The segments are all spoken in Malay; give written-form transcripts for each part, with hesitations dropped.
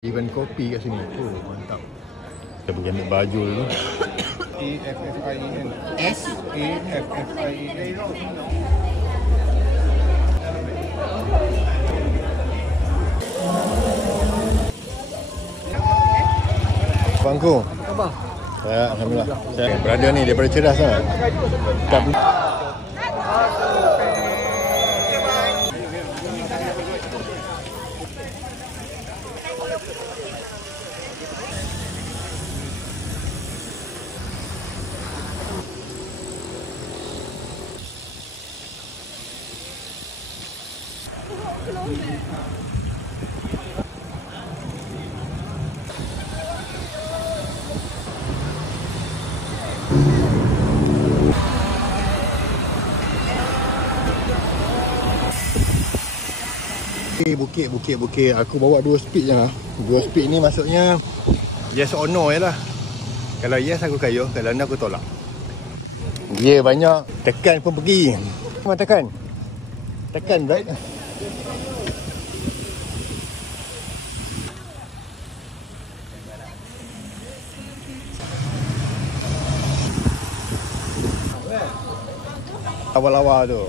Even kopi kat sini. Oh, mantap. Kita pergi ambil baju dulu. AFFIEN. S AFFIEN. Bangku. Apa? Ya, alhamdulillah. Saya berada ni daripada cerdas lah. Bukit. Aku bawa 2 speed je lah. 2 speed ni maksudnya yes or no je lah. Kalau yes aku kayuh, kalau no aku tolak. Dia banyak, tekan pun pergi. Tekan. Tekan, right? Awal-awal tu.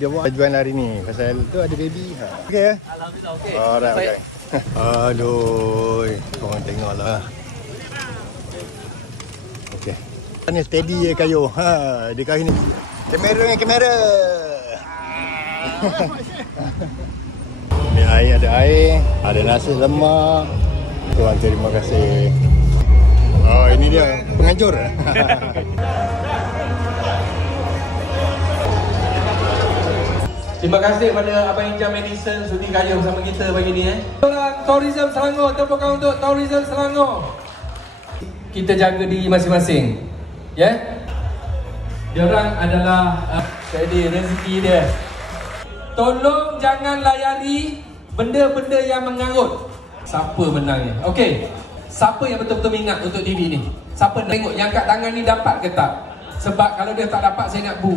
Dia buat ajuan hari ni pasal tu ada baby. Okey. Alhamdulillah okey. Alright, okey. Aduh, korang tengoklah. Okey. Ni steady je kayu. Dia kali ni kamera. Ni air, ada nasi lemak. Tuan terima kasih. Oh, ini dia penganjur. Terima kasih kepada Abang Ijam Madison sudi kaya bersama kita pagi ni Tourism Selangor, tepuk tangan untuk Tourism Selangor. Kita jaga diri masing-masing. Ya. Diorang adalah steady rezeki dia. Tolong jangan layari benda-benda yang mengarut. Siapa menangnya? Okey. Siapa yang betul-betul minat untuk diri ni? Siapa nak tengok yang kat tangan ni dapat ke tak? Sebab kalau dia tak dapat saya nak bu.